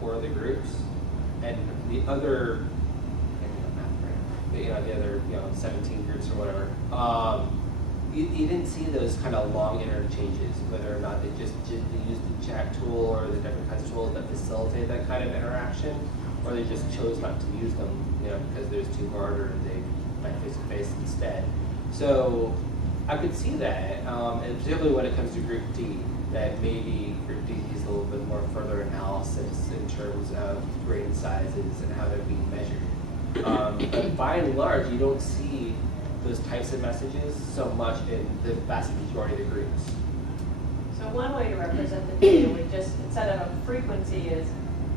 for the groups, and the other, the other 17 groups or whatever, you didn't see those kind of long interchanges, whether or not they just used the chat tool or the different kinds of tools that facilitate that kind of interaction, or they just chose not to use them, because it was too hard, or they went face-to-face instead. So I could see that, and particularly when it comes to Group D, that maybe Group D is a little bit more further analysis in terms of grain sizes and how they're being measured. But by and large, you don't see those types of messages so much in the vast majority of the groups. So one way to represent the data would just, instead of a frequency, is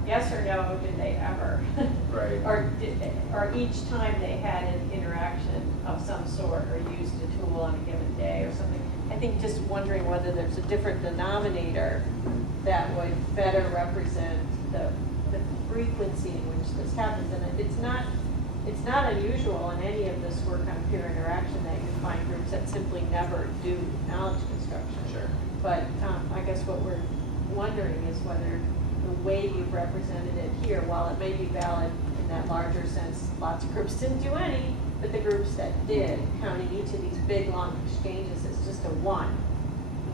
yes or no, did they ever? Right. or each time they had an interaction of some sort or used a tool on a given day or something. I think just wondering whether there's a different denominator that would better represent the frequency in which this happens. And it's not unusual in any of this work on peer interaction that you find groups that simply never do knowledge construction. Sure. But I guess what we're wondering is whether the way you've represented it here, while it may be valid in that larger sense, lots of groups didn't do any, but the groups that did, counting each of these big long exchanges as just a one,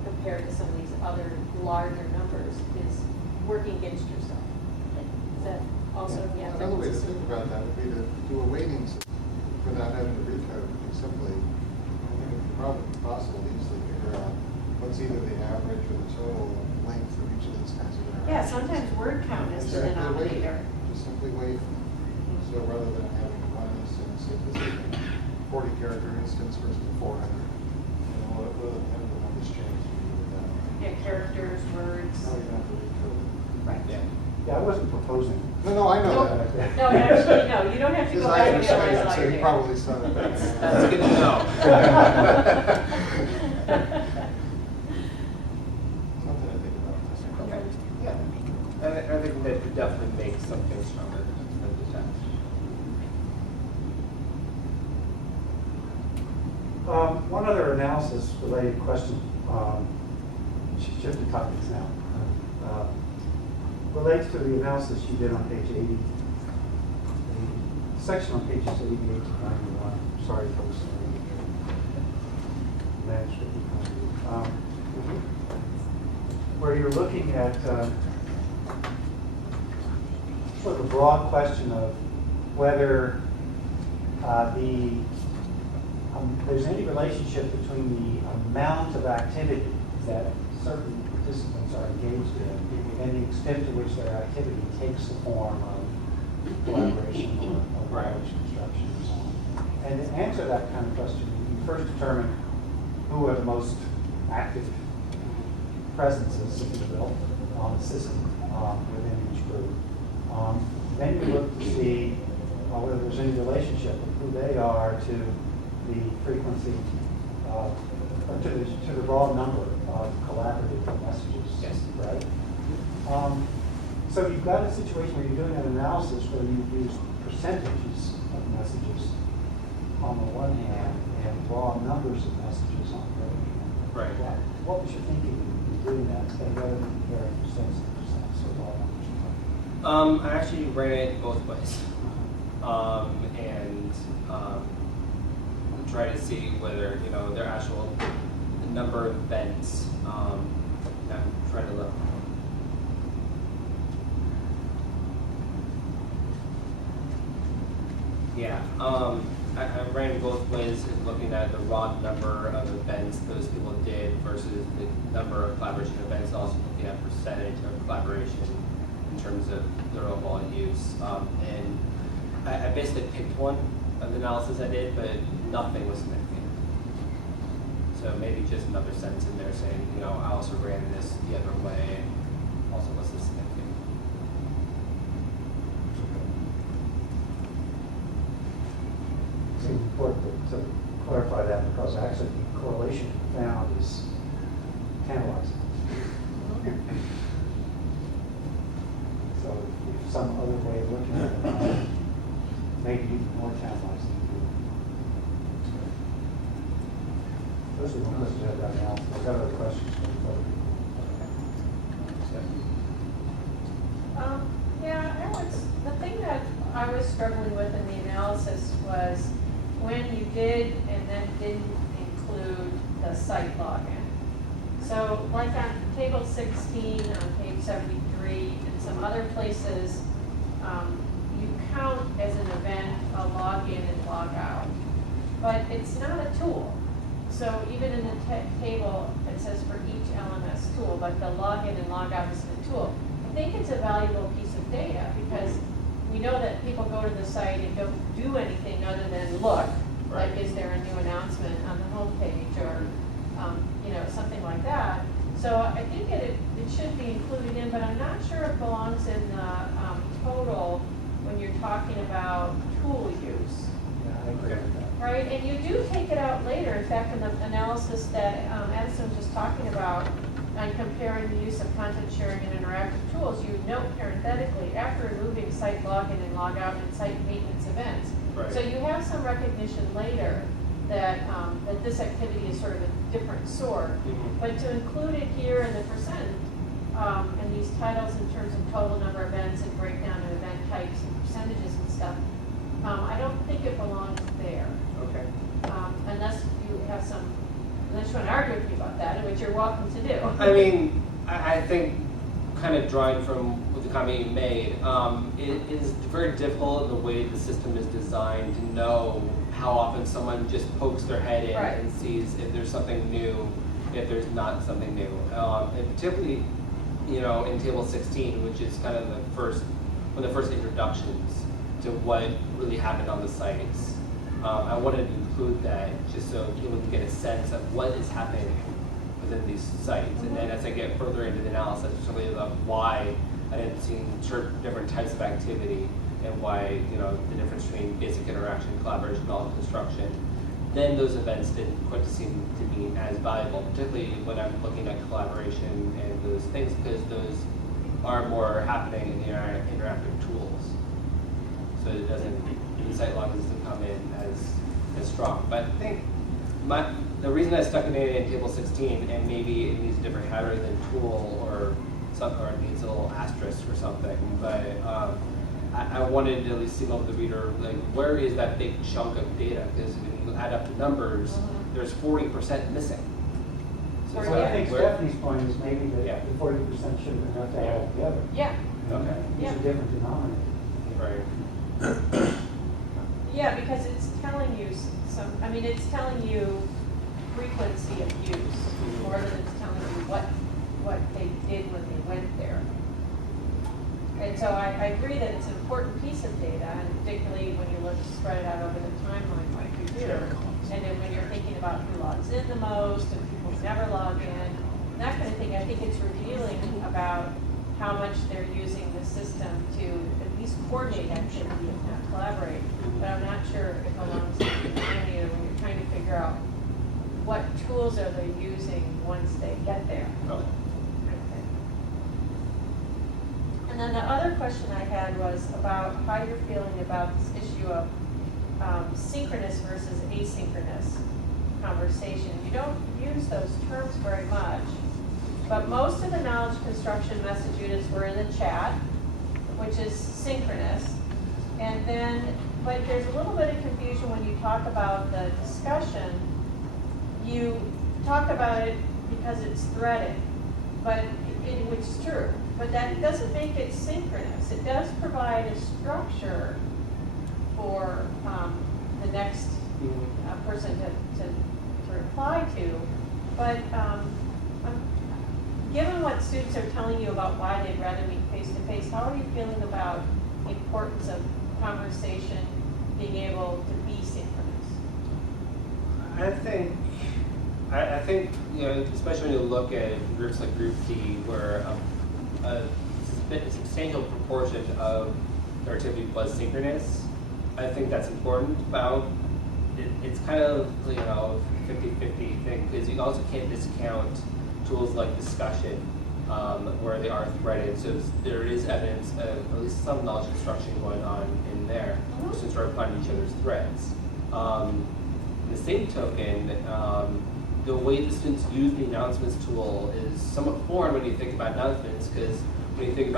compared to some of these other larger numbers, is working against yourself. Is that also, yeah? Another way to think about that would be to do a weighting system without having to recode it simply. I think it's probably possible to easily figure out what's either the average or the total length of each of these kinds of interactions. Yeah, sometimes word count is the denominator. Just simply wait. So rather than having one instance, if this is a 40 character instance versus 400, what are the numbers change? Yeah, characters, words. No, you don't have to recode it. Right. Yeah. Yeah, I wasn't proposing. No, I know Nope. that. No, actually, no, you don't have to Because go I back and understand analyze it, all so your you data. probably saw it. That's good to know. Something to think about. Okay. Yeah. I think that could definitely make something stronger than the chat. One other analysis related question, shifting topics now, relates to the analysis you did on page 80. The section on pages 88 to 91. Sorry, folks. Manuscript. Where you're looking at sort of a broad question of whether there's any relationship between the amount of activity that certain participants are engaged in and the extent to which their activity takes the form of collaboration or knowledge construction and so on. And to answer that kind of question, you first determine who are the most active presences, if you will, on the system within each group. Then you look to see whether there's any relationship of who they are to the frequency, or to the raw number of collaborative messages. Yes. Right? So you've got a situation where you're doing an analysis where you use percentages of messages on the one hand and raw numbers of messages on the other hand. Right. What was your thinking in doing that instead of rather than comparing percents to percents, so raw numbers? I actually ran it both ways, and try to see whether their actual number of events. I'm trying to look. Yeah, I ran both ways in looking at the raw number of events those people did versus the number of collaboration events, also looking at percentage of collaboration in terms of their overall use. And I basically picked one of the analysis I did, but nothing was significant. So maybe just another sentence in there saying, I also ran this the other way, and also wasn't significant. It's important to clarify that because actually the correlation found is tantalizing. So if some other way of looking at it maybe even more tantalizing. Those are the one questions I've got now. I've got other questions for other people. I was struggling with in the analysis was when you did and then didn't include the site login. So like on table 16, on page 73, and some other places, you count as an event a login and log out. But it's not a tool. So even in the table, it says for each LMS tool, but the login and log out isn't a tool. I think it's a valuable piece of data because we know that people go to the site and don't do anything other than look, like is there a new announcement on the homepage or something like that. So I think it should be included in, but I'm not sure it belongs in the total when you're talking about tool use. Yeah, I agree with that. Right, and you do take it out later. In fact, in the analysis that Addison was just talking about, on comparing the use of content sharing and interactive tools, you note parenthetically, after removing site login and log out and site maintenance events. Right. So you have some recognition later that, that this activity is sort of a different sort. Mhm. But to include it here in the percent, and these titles in terms of total number of events and breakdown of event types and percentages and stuff, I don't think it belongs there. Okay. Unless you have unless you want to argue with me about that, which you're welcome to do. I mean, I think, kind of drawing from the comment you made, it is very difficult in the way the system is designed to know how often someone just pokes their head in Right. and sees if there's something new, if there's not something new. And particularly, in table 16, which is kind of one of the first introductions to what really happened on the sites. I wanted to include that just so people can get a sense of what is happening within these sites. And then as I get further into the analysis, particularly of why I didn't see certain different types of activity and why, the difference between basic interaction, collaboration, knowledge construction, then those events didn't quite seem to be as valuable, particularly when I'm looking at collaboration and those things, because those are more happening in the interactive tools. So it doesn't, the site log doesn't come in as strong. But I think the reason I stuck it in table 16, and maybe it needs a different header than tool or something, or it needs a little asterisk or something, but I wanted to at least signal to the reader, like, where is that big chunk of data? Because when you add up the numbers, there's 40% missing. So it's So I like, think where- Stephanie's point is maybe that Yeah. the 40% should have been left out altogether. Yeah, Okay. Use Yeah. a different denominator. Right. yeah, because it's telling you it's telling you frequency of use more than it's telling you what they did when they went there. And so I agree that it's an important piece of data, and particularly when you spread it out over the timeline like you do. And then when you're thinking about who logs in the most and people who never log in, that kind of thing, I think it's revealing about how much they're using the system to at least coordinate activity, if not collaborate. But I'm not sure it belongs to the denominator when you're trying to figure out what tools are they using once they get there. Okay. And then the other question I had was about how you're feeling about this issue of synchronous versus asynchronous conversation. You don't use those terms very much, but most of the knowledge construction message units were in the chat, which is synchronous. And then, but there's a little bit of confusion when you talk about the discussion. You talk about it because it's threaded, which is true, but that doesn't make it synchronous. It does provide a structure for the next person to reply to, but given what students are telling you about why they'd rather meet face-to-face, how are you feeling about the importance of conversation being able to be synchronous? I think, especially when you look at groups like Group D, where a substantial proportion of their activity was synchronous, I think that's important. About it's kind of 50-50 thing, because you also can't discount tools like discussion, where they are threaded. So there is evidence of at least some knowledge construction going on in there. Students are finding each other's threads. In the same token, the way the students use the announcements tool is somewhat foreign when you think about announcements, because when you think about